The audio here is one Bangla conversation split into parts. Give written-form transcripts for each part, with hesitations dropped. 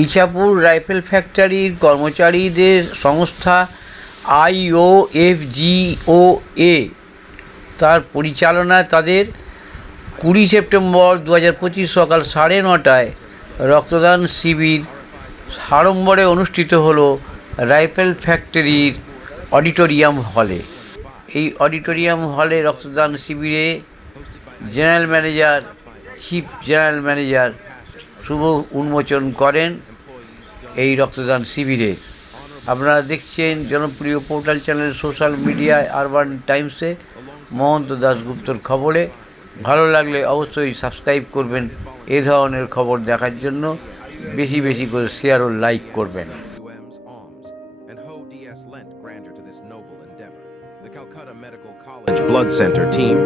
ইছাপুর রাইফেল ফ্যাক্টরির কর্মচারীদের সংস্থা IOFGOA তার পরিচালনায় তাদের 20 সেপ্টেম্বর 2025 সকাল 9:30টায় রক্তদান শিবির সাড়ম্বরে অনুষ্ঠিত হলো রাইফেল ফ্যাক্টরির অডিটোরিয়াম হলে। এই অডিটোরিয়াম হলে রক্তদান শিবিরে general manager chief general manager শুভ উন্মোচন করেন এই রক্তদান শিবিরে। আপনারা দেখছেন জনপ্রিয় পোর্টাল চ্যানেল সোশ্যাল মিডিয়ায় আরবান টাইমসে মহন্ত দাশগুপ্তর খবরে। ভালো লাগলে অবশ্যই সাবস্ক্রাইব করবেন এ ধরনের খবর দেখার জন্য। বেশি বেশি করে শেয়ার ও লাইক করবেন। The Calcutta Medical College Blood Center team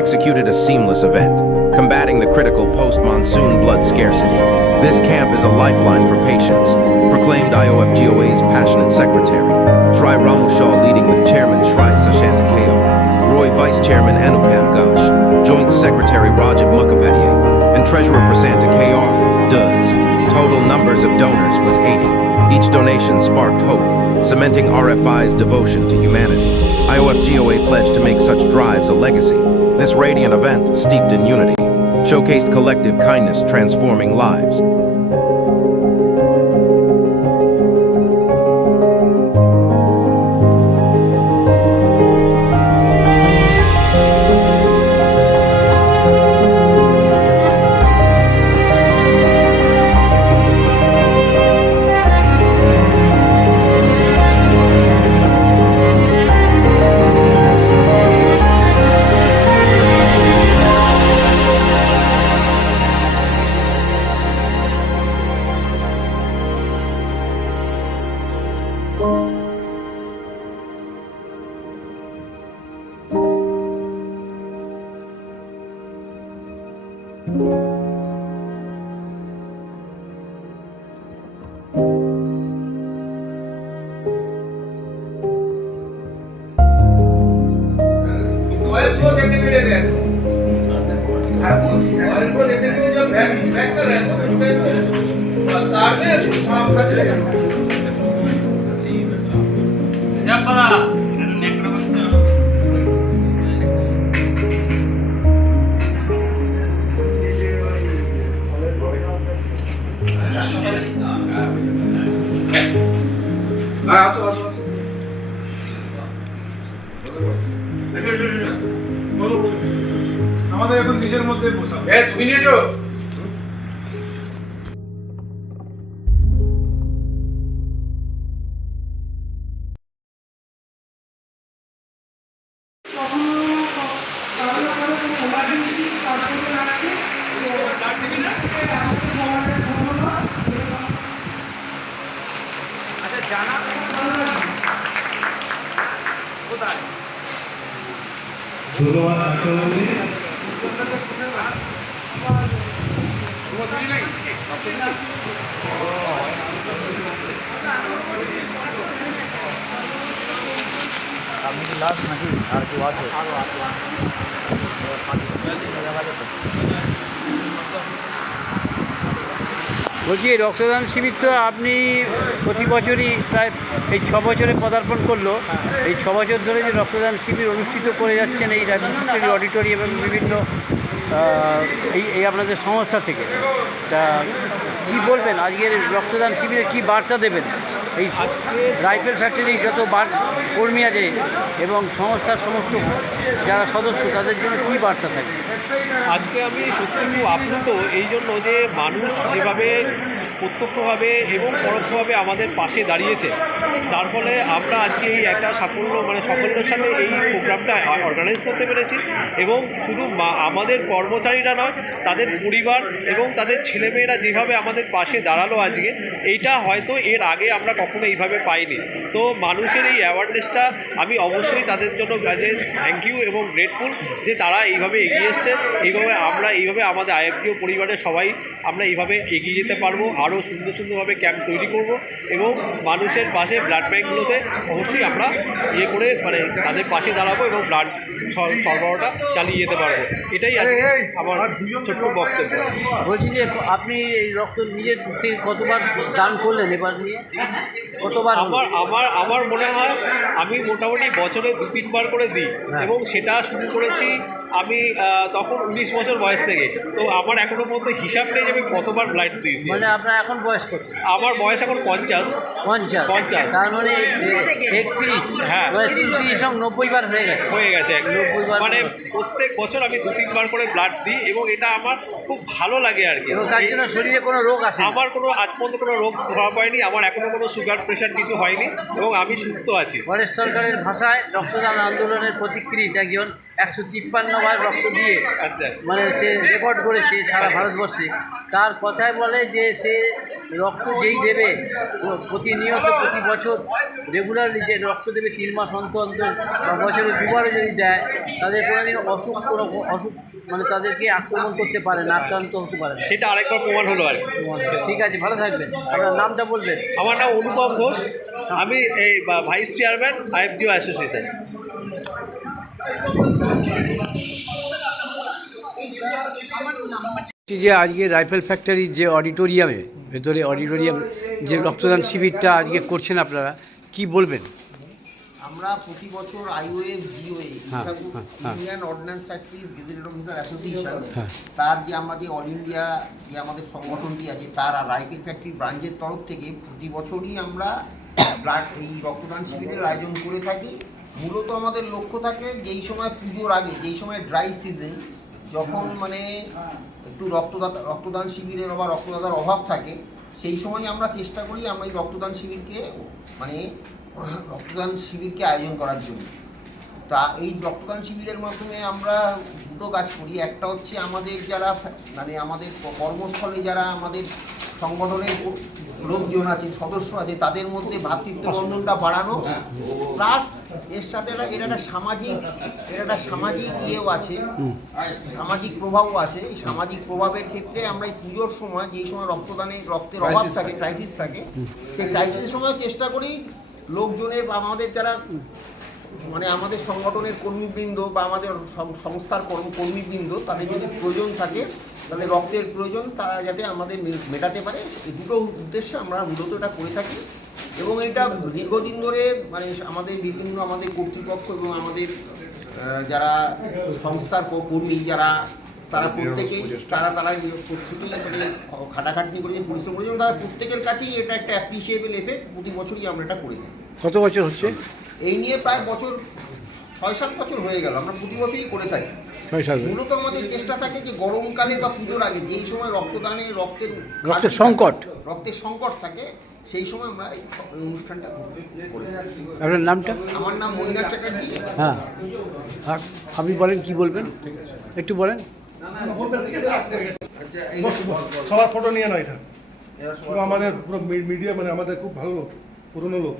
executed a seamless event, combating the critical post-monsoon blood scarcity. This camp is a lifeline for patients, proclaimed IOFGOA's passionate secretary, Shri Ramu Shaw, leading with Chairman Shri Sashanta Kayal, Roy Vice Chairman Anupam Ghosh, Joint Secretary Rajab Mukhopadhyay, and Treasurer Prasanta KR does. Total numbers of donors was 80. Each donation sparked hope, cementing RFI's devotion to humanity. IOFGOA pledged to make such drives a legacy. This radiant event, steeped in unity, showcased collective kindness transforming lives. আমাদের এখন নিজের মধ্যে বসা তুমি নিয়েছো আপনি কি লাস্ট নাকি আর কেউ আছে? বলছি রক্তদান শিবির তো আপনি প্রতি বছরই প্রায় এই 6 বছরে পদার্পণ করলো। এই 6 বছর ধরে যে রক্তদান শিবির অনুষ্ঠিত করে যাচ্ছেন এই রাজনীতি অডিটোরিয়াম এবং বিভিন্ন এই আপনাদের সংস্থা থেকে, তা কী বলবেন আজকের রক্তদান শিবিরে কী বার্তা দেবেন এই রাইফেল ফ্যাক্টরি যত কর্মী আছে এবং সংস্থার সমস্ত যারা সদস্য তাদের জন্য কী বার্তা থাকে? আজকে আমি সত্যি খুব আপ্লুত এই জন্য যে মানুষ যেভাবে প্রত্যক্ষভাবে এবং পরোক্ষভাবে আমাদের পাশে দাঁড়িয়েছে, তার ফলে আমরা আজকে এই একটা সাফল্যের সাথে এই প্রোগ্রামটা অর্গানাইজ করতে পেরেছি। এবং শুধু আমাদের কর্মচারীরা নয়, তাদের পরিবার এবং তাদের ছেলেমেয়েরা যেভাবে আমাদের পাশে দাঁড়ালো আজকে, এইটা হয়তো এর আগে আমরা কখনো এইভাবে পাইনি। তো মানুষের এই অ্যাওয়ারনেসটা আমি অবশ্যই তাদের জন্য থ্যাংক ইউ এবং গ্রেটফুল যে তারা এইভাবে এগিয়ে এসছে। এইভাবে আমরা আমাদের IFGO পরিবারের সবাই আমরা এইভাবে এগিয়ে যেতে পারবো। আরও সুন্দরভাবে ক্যাম্প তৈরি করব এবং মানুষের পাশে ব্লাড ব্যাঙ্কগুলোতে অবশ্যই আমরা ইয়ে করে মানে তাদের পাশে দাঁড়াবো এবং ব্লাড সরবরাহটা চালিয়ে যেতে পারবো। এটাই আজকে আমার ছোট্ট বক্তব্য। বলছি যে আপনি এই রক্ত নিজের থেকে কতবার দান করলেন এবার নিয়ে, কতবার? আমার মনে হয় আমি মোটামুটি বছরে 2-3 বার করে দিই এবং সেটা শুরু করেছি আমি তখন 19 বছর বয়স থেকে। তো আমার এখনো পর্যন্ত হিসাব নেই যে আমি কতবার ব্লাড দিয়েছি। মানে আপনার এখন বয়স কত? আমার বয়স এখন 50। তার মানে 31, হ্যাঁ 30 এবং 90 বার হয়ে গেছে একদম। 90 বার মানে প্রত্যেক বছর আমি 2-3 বার করে ব্লাড দিই এবং এটা আমার খুব ভালো লাগে আর কি। এবং তার জন্য শরীরে কোনো রোগ আসে? আমার কোনো আজ পর্যন্ত কোনো রোগ ধরা পড়েনি, আমার এখনো কোনো সুগার প্রেশার কিছু হয়নি এবং আমি সুস্থ আছি। পরেশ সরকারের ভাষায় রক্তদান আন্দোলনের প্রতিক্রিয়া একজন 153 বার রক্ত দিয়ে মানে সে রেকর্ড করেছে সারা ভারতবর্ষে। তার কথায় বলে যে সে রক্ত যেই দেবে প্রতিনিয়ত প্রতি বছর রেগুলারলি যে রক্ত দেবে 3 মাস অন্তর বা বছরে 2বারও যদি দেয় তাদের কোনোদিন কোনো অসুখ মানে তাদেরকে আক্রমণ করতে পারে না, আক্রান্ত হতে পারে না। সেটা আরেকবার প্রমাণ হলো আর কি। ঠিক আছে, ভালো থাকবেন। আপনার নামটা বলবেন? আমার নাম অনুপম ঘোষ, আমি এই ভাইস চেয়ারম্যান IFGO অ্যাসোসিয়েশন। যে আজকে রাইফেল ফ্যাক্টরির যে অডিটোরিয়ামে ভেতরে অডিটোরিয়াম যে রক্তদান শিবিরটা আজকে করছেন আপনারা, কি বলবেন? আমরা প্রতি বছর IOF GOA Indian ordinance factories gazetted officer association তার যে আমাদের অল ইন্ডিয়া যে আমাদের সংগঠনটি আছে তার রাইফেল ফ্যাক্টরি ব্রাঞ্চের তরফ থেকে প্রতি বছরই আমরা এই রক্তদান শিবিরের আয়োজন করে থাকি। মূলত আমাদের লক্ষ্য থাকে যেই সময় পুজোর আগে, যেই সময় ড্রাই সিজন, যখন মানে একটু রক্তদান শিবিরের বা রক্তদাতার অভাব থাকে, সেই সময় আমরা চেষ্টা করি আমরা এই রক্তদান শিবিরকে আয়োজন করার জন্য। তা এই রক্তদান শিবিরের মাধ্যমে আমরা দুটো কাজ করি। একটা হচ্ছে আমাদের যারা মানে আমাদের কর্মস্থলে যারা আমাদের সংগঠনের লোকজন আছে, সদস্য আছে, তাদের মধ্যে ভ্রাতৃত্ব বন্ধনটা বাড়ানো, প্লাস এর সাথে এর একটা সামাজিক ইয়েও আছে, সামাজিক প্রভাবও আছে। এই সামাজিক প্রভাবের ক্ষেত্রে আমরা এই পুজোর সময় যেই সময় রক্তের অভাব থাকে, ক্রাইসিস থাকে, সেই ক্রাইসিসের সময় চেষ্টা করি লোকজনের বা আমাদের যারা মানে আমাদের সংগঠনের কর্মীবৃন্দ বা আমাদের সংস্থার কর্মীবৃন্দ তাদের যদি প্রয়োজন থাকে, তাদের রক্তের প্রয়োজন, তারা যাতে আমাদের মেটাতে পারে, এই দুটো উদ্দেশ্যে আমরা মূলত এটা করে থাকি। এবং এটা দীর্ঘদিন ধরে মানে আমাদের কর্তৃপক্ষ এবং আমাদের যারা সংস্থার কর্মী যারা তারা প্রত্যেকেই মানে খাটাখাটনি করেছেন, পরিশ্রম করেছেন, তারা প্রত্যেকের কাছেই এটা একটা অ্যাপ্রিসিয়েবল এফেক্ট। প্রতি বছরই আমরা এটা করে থাকি। কত বছর হচ্ছে এই নিয়ে? প্রায় 6-7 বছর হয়ে গেল আমরা প্রতি বছরই করে থাকি। মূলত আমাদের চেষ্টা থাকে যে গরমকালে বা পুজোর আগে যেই সময় রক্তের সংকট থাকে, সেই সময় আমরা এই অনুষ্ঠানটা করে থাকি। আপনার নামটা? আমার নাম মৈনাক চ্যাটার্জি। হ্যাঁ, আপনি বলেন, কি বলবেন একটু বলেন। সবার ফটো নিয়ে নয়, এটা পুরো আমাদের পুরো মিডিয়া মানে আমাদের খুব ভালো লোক, পুরনো লোক।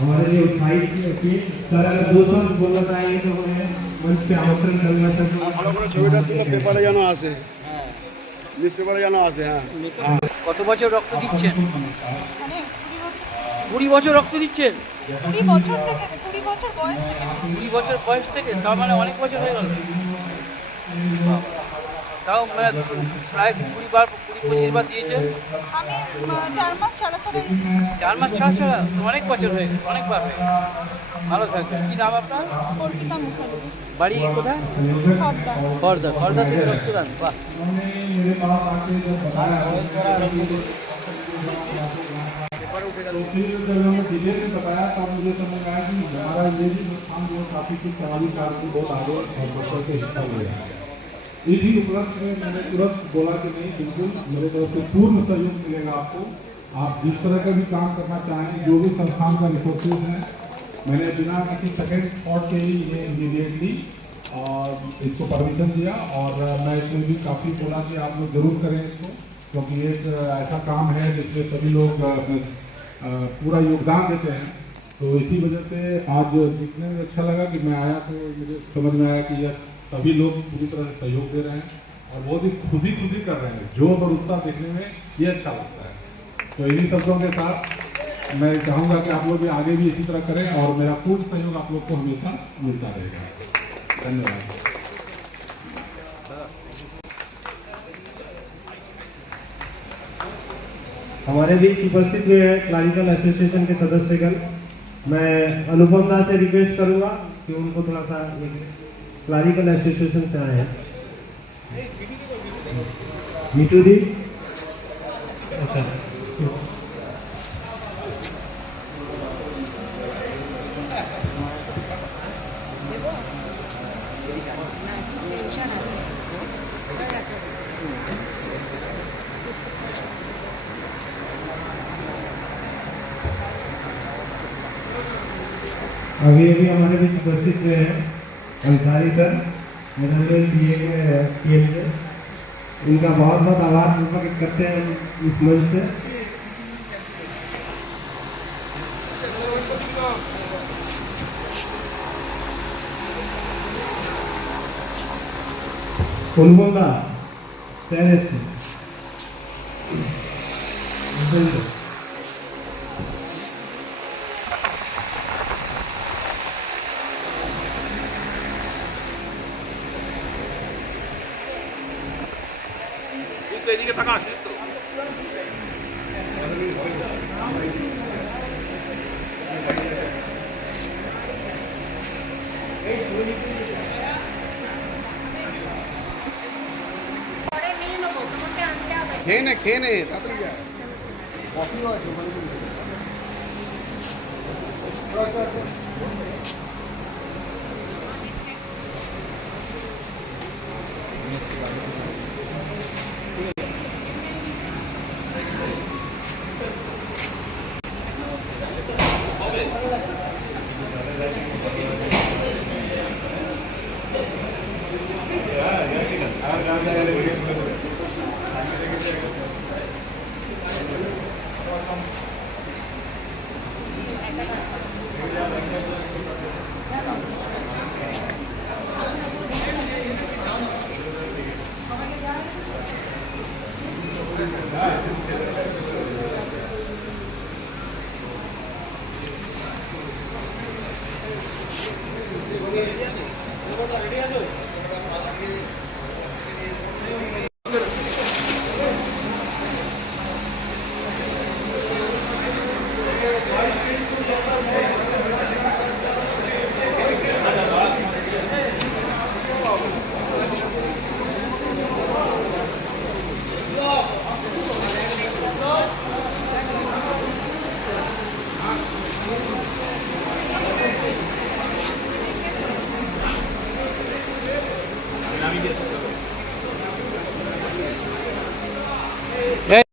हमारे जो उत्साहित थी सर, अगर 2 शब्द बोलना चाहेंगे तो हमें मंच पे आमंत्रण करना चाहिए। ভালো করে ছবিটা তুলে পেপারে যেন আসে, নিউজ পেপারে যেন আসে। হ্যাঁ, কত বছর রক্ত দিচ্ছেন? 20 বছর রক্ত দিচ্ছেন? 20 বছর থেকে 20 বছর বয়স থেকে 20 বছর বয়স থেকে, তার মানে অনেক বছর হয়ে গেল। তাও মানে প্রায় 20-25 বার দিয়েছেন। আমি 4 মাস ছাড়া 4 মাস ছাড়া অনেক বছর হয়ে গেছে, অনেকবার হয়ে গেছে। ভালো থাকবেন। কী নাম আপনার? অর্পিতা মুখার্জি। বাড়ি কোথায়? খড়দা থেকে রক্তদান। বাহ। मेरे पास आके जो तो फिर जब हमें डिले में बताया तब मुझे समझ आया कि हमारा ये भी नुकसान जो है काफ़ी कुछ चौड़ी कार की बहुत आगे और बच्चों के हिस्सा ले रहा है। इसी उपलक्ष्य में मैंने तुरंत बोला कि नहीं, बिल्कुल मेरे तरफ से पूर्ण सहयोग मिलेगा आपको। आप जिस तरह का भी काम करना चाहें, जो भी संस्थान का रिसोर्सेज है, मैंने बिना किसी सेकेंड थॉट के ही ये इमीडिएटली और इसको परमिशन दिया। और मैं इसमें भी काफ़ी बोला कि आप लोग जरूर करें इसको, क्योंकि एक ऐसा काम है जिसमें सभी लोग पूरा योगदान देते हैं। तो इसी वजह से आज दिखने में अच्छा लगा कि मैं आया तो मुझे समझ में आया कि यह सभी लोग पूरी तरह से सहयोग दे रहे हैं और बहुत ही खुशी कर रहे हैं। जोश और उत्साह देखने में ये अच्छा लगता है। तो इन्हीं शब्दों के साथ मैं चाहूँगा कि आप लोग भी आगे भी इसी तरह करें और मेरा पूर्ण सहयोग आप लोग को हमेशा मिलता रहेगा। धन्यवाद। हमारे बीच उपस्थित हुए हैं क्लारिकल एसोसिएशन के सदस्यगण। मैं अनुपम दा से रिक्वेस्ट करूंगा कि उनको थोड़ा सा, क्लारिकल एसोसिएशन से आए हैं मीटू दी। अभी अभी हमारे बीच उपस्थित हुए हैं अंसारी सर, मेडल PA में। इनका बहुत बहुत आभार प्रकट करते हैं इस मंच से। उन्होंने टेरेस এদিকে টাকা আসে তো খেয়ে নে তাড়াতাড়ি যা।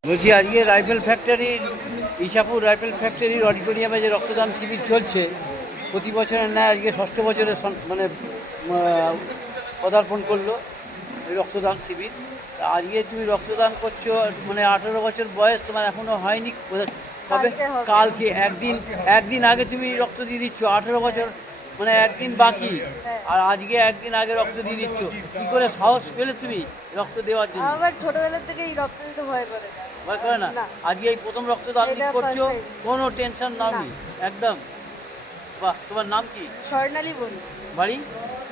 বলছি আজকে রাইফেল ফ্যাক্টরির ইসাপুর রাইফেল ফ্যাক্টরির অডিটোরিয়ামে যে রক্তদান শিবির চলছে, প্রতি বছরের ন্যায় আজকে 6ষ্ঠ বছরে মানে পদার্পণ করলো এই রক্তদান শিবির। আজকে তুমি রক্তদান করছো, মানে 18 বছর বয়স তোমার এখনো হয়নি, তবে কালকে একদিন আগে তুমি রক্ত দিয়ে দিচ্ছ। 18 বছর মানে একদিন বাকি, আর আজকে একদিন আগে রক্ত দিয়ে দিচ্ছ। কি করে সাহস পেলে তুমি রক্ত দেওয়ার জন্য? আমার ছোটবেলা থেকেই রক্ত দিতে ভয় করে না। ভয় করে না? আজকে এই প্রথম রক্তদান করছো, কোনো টেনশন নাওনি একদম। বাহ, তোমার নাম কি? স্বর্ণালী বলি।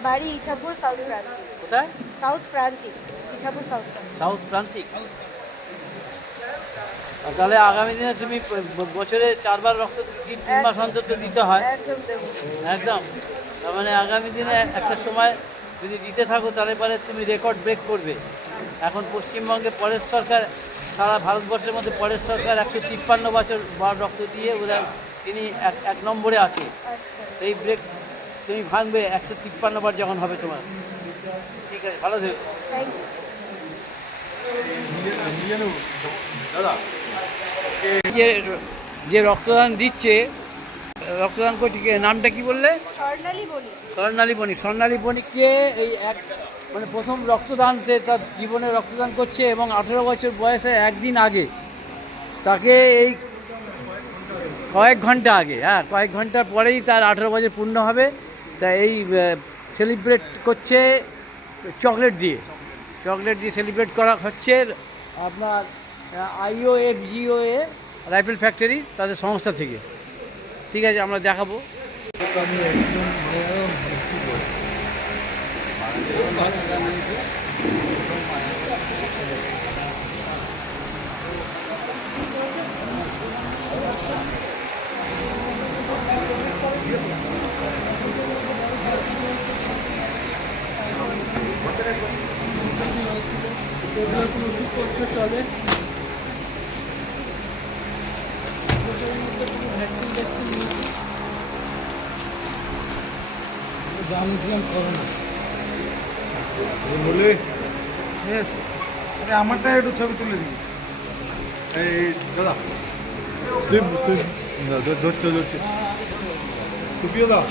বাড়ি ইছাপুর সাউথ প্রান্তিক। কোথায়? সাউথ প্রান্তিক, ইছাপুর সাউথ প্রান্তিক। তাহলে আগামী দিনে তুমি বছরে 4 বার রক্ত 3 মাস অন্তত দিতে হয় একদম। তার মানে আগামী দিনে একটা সময় যদি দিতে থাকো তাহলে পরে তুমি রেকর্ড ব্রেক করবে। এখন পশ্চিমবঙ্গে পরেশ সরকার সারা ভারতবর্ষের মধ্যে পরেশ সরকার 153 বছর রক্ত দিয়ে বোধহয় তিনি এক নম্বরে আছে। আচ্ছা এই ব্রেক তুমি ভাঙবে 153 বার যখন হবে তোমার। ঠিক আছে, ভালো থেকো। Thank you. যে যে রক্তদান দিচ্ছে, রক্তদান করছে, নামটা কি বললে? স্বর্ণালী বলি। স্বর্ণালী বণিককে এই মানে প্রথম রক্তদানতে তার জীবনে রক্তদান করছে এবং 18 বছর বয়সে একদিন আগে তাকে এই কয়েক ঘন্টা আগে, কয়েক ঘন্টা পরেই তার 18 বছর পূর্ণ হবে। তা এই সেলিব্রেট করছে চকলেট দিয়ে সেলিব্রেট করা হচ্ছে আপনার IOFGOA রাইফেল ফ্যাক্টরি তাদের সংস্থা থেকে। ঠিক আছে, আমরা দেখাবো। আমারটা একটু ছবি তুলে দিই। এই দাদা ধরছো টুপিও দাও।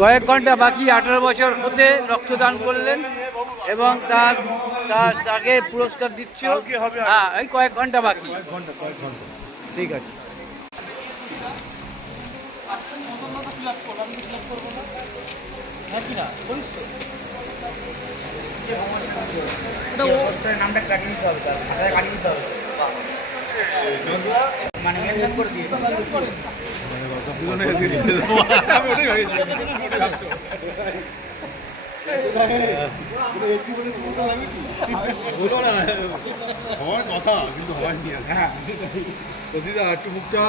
কয়েক ঘন্টা বাকি 18 বছর হতে রক্তদান করলেন এবং তাকে পুরস্কার দিচ্ছ। হ্যাঁ, এই কয়েক ঘন্টা বাকি। ঠিক আছে। নামটা কাটিয়ে দিতে হবে, কাটিয়ে দিতে হবে, মানে মেনশন করে দিয়ে হওয়ার কথা কিন্তু হয়নি। হ্যাঁ একটু মুখটা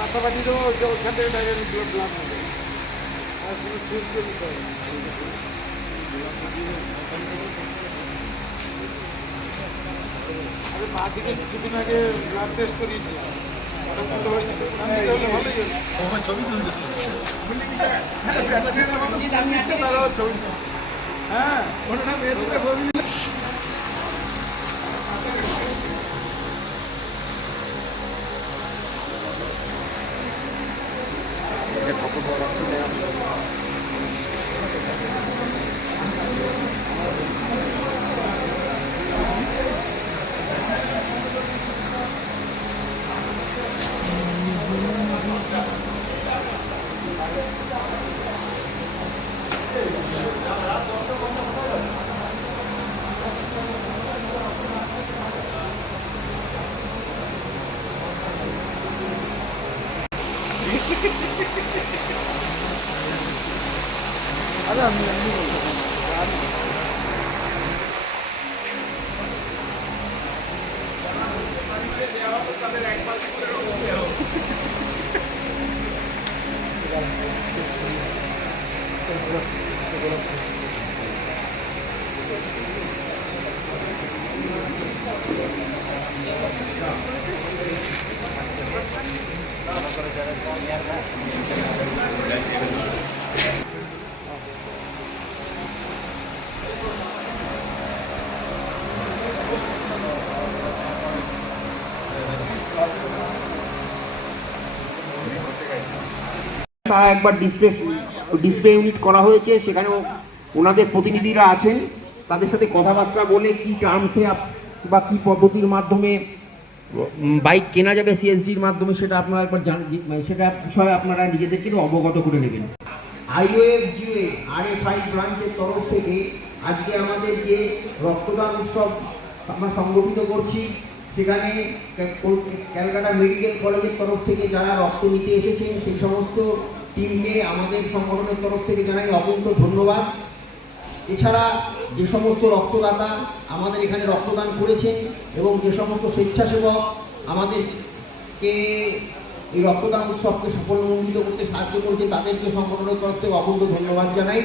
মাথা বাঁধি দেবো, ওখান থেকে ব্লাড হবে আর কোনো সুস্থ নিতে হবে। আরে মা দিকে কিছুদিন আগে ব্লাড টেস্ট করিয়েছিলাম, ছবি তুলছে, তারাও ছবি তুলছে। হ্যাঁ ওটা মেয়ে ছেলে বলবি তারা একবার ডিসপ্লে ইউনিট করা হয়েছে, সেখানেও ওনাদের প্রতিনিধিরা আছেন, তাদের সাথে কথাবার্তা বলে কি টার্মসে বা কি পদ্ধতির মাধ্যমে বাইক কেনা যাবে সিএসডির মাধ্যমে সেটা আপনারা একবার সেটা বিষয়ে আপনারা নিজেদেরকে অবগত করে নেবেন। IOFGOA RFI ব্রাঞ্চের তরফ থেকে আজকে আমাদের যে রক্তদান উৎসব আমরা সংগঠিত করছি, সেখানে ক্যালকাটা মেডিকেল কলেজের তরফ থেকে যারা রক্ত নিতে এসেছেন সেই সমস্ত টিমকে আমাদের সংগঠনের তরফ থেকে জানাই অকুণ্ঠ ধন্যবাদ। এছাড়া যে সমস্ত রক্তদাতা আমাদের এখানে রক্তদান করেছেন এবং যে সমস্ত স্বেচ্ছাসেবক আমাদেরকে এই রক্তদান উৎসবকে সাফল্যমণ্ডিত করতে সাহায্য করেছে তাদেরকে সংগঠনের তরফ থেকে অকুণ্ঠ ধন্যবাদ জানাই।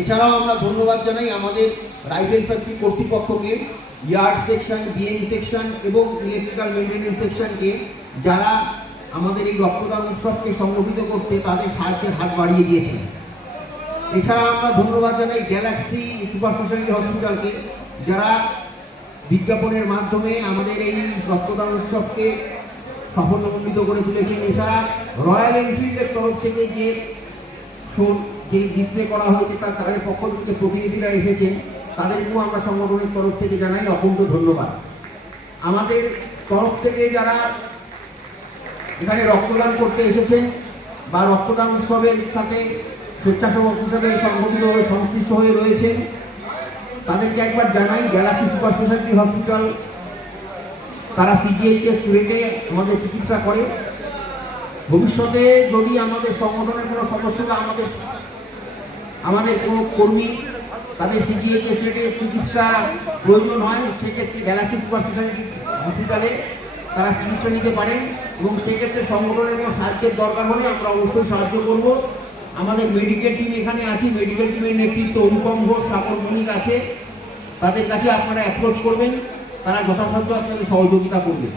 এছাড়াও আমরা ধন্যবাদ জানাই আমাদের রাইফেল ফ্যাক্টরি কর্তৃপক্ষকে, ইয়ার্ড সেকশন, বিএম সেকশন এবং ইলেকট্রিক্যাল মেনটেন্যান্স সেকশনকে, যারা আমাদের এই রক্তদান উৎসবকে সংগঠিত করতে তাদের সাহায্যের হাত বাড়িয়ে দিয়েছেন। এছাড়া আমরা ধন্যবাদ জানাই গ্যালাক্সি সুপার স্পেশালিটি হসপিটালকে, যারা বিজ্ঞাপনের মাধ্যমে আমাদের এই রক্তদান উৎসবকে সাফল্যমণ্ডিত করে তুলেছেন। এছাড়া রয়্যাল এনফিল্ডের তরফ থেকে যে ডিসপ্লে করা হয়েছে তাদের পক্ষ থেকে প্রতিনিধিরা এসেছেন, তাদেরকেও আমরা সংগঠনের তরফ থেকে জানাই অকুণ্ঠ ধন্যবাদ। আমাদের তরফ থেকে যারা এখানে রক্তদান করতে এসেছেন বা রক্তদান উৎসবের সাথে স্বেচ্ছাসেবক হিসাবে সংগঠিত হয়ে সংশ্লিষ্ট হয়ে রয়েছেন, তাদেরকে একবার জানাই গ্যালাক্সি সুপার স্পেশালিটি হসপিটাল তারা সিজিএইচএস রেটে আমাদের চিকিৎসা করে। ভবিষ্যতে যদি আমাদের সংগঠনের কোনো সদস্য বা আমাদের কোনো কর্মী তাদের সিজিএইচএস রেটে চিকিৎসা প্রয়োজন হয়, সেক্ষেত্রে গ্যালাক্সি সুপার স্পেশালিটি হসপিটালে তারা চিকিৎসা নিতে পারেন এবং সেক্ষেত্রে সংগঠনের কোনো সাহায্যের দরকার হলে আমরা অবশ্যই সাহায্য করব। আমাদের মেডিকেল টিম এখানে আছে, মেডিকেল টিমের নেতৃত্ব অনুপম ঘোষ, সাপর মনিক আছে, তাদের কাছে আপনারা অ্যাপ্রোচ করবেন, তারা যথাসাধ্য আপনাদের সহযোগিতা করবেন।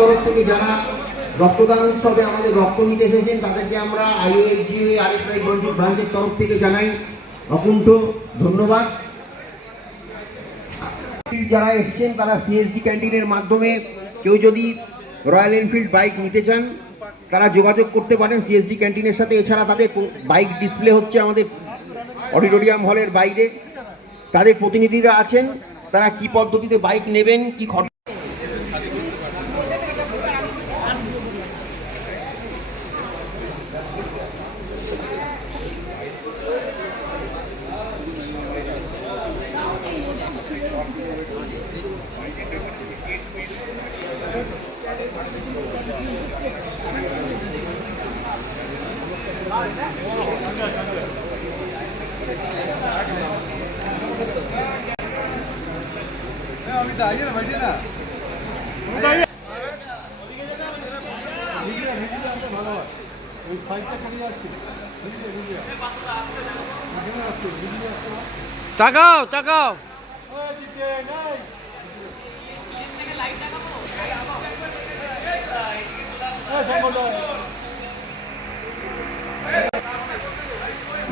তরফ থেকে যারা রক্তদান উৎসবে আমাদের রক্ত নিতে এসেছেন তাদেরকে আমরা আইওএফজিও আরএফআই ব্রাঞ্চের তরফ থেকে জানাই অকুণ্ঠ ধন্যবাদ। যারা এসছেন তারা সিএসডি ক্যান্টিনের মাধ্যমে কেউ যদি রয়্যাল এনফিল্ড বাইক নিতে চান তারা যোগাযোগ করতে পারেন সিএসডি ক্যান্টিনের সাথে। এছাড়া তাদের বাইক ডিসপ্লে হচ্ছে আমাদের অডিটোরিয়াম হলের বাইরে, তাদের প্রতিনিধিরা আছেন, তারা কি পদ্ধতিতে বাইক নেবেন, কি খরচ তাকাও তাকাও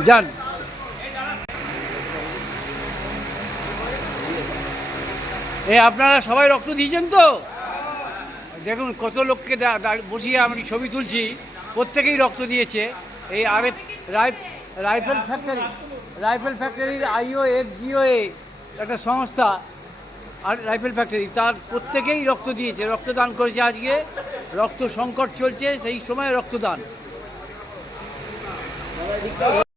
যান। আপনারা সবাই রক্ত দিয়েছেন তো? দেখুন কত লোককে বসিয়ে আমি ছবি তুলছি, প্রত্যেকেই রক্ত দিয়েছে। এই রাইফেল ফ্যাক্টরির আইওএফজিওএ একটা সংস্থা, আর রাইফেল ফ্যাক্টরি তার প্রত্যেকেই রক্ত দিয়েছে, রক্তদান করেছে। আজকে রক্ত সংকট চলছে, সেই সময় রক্তদান।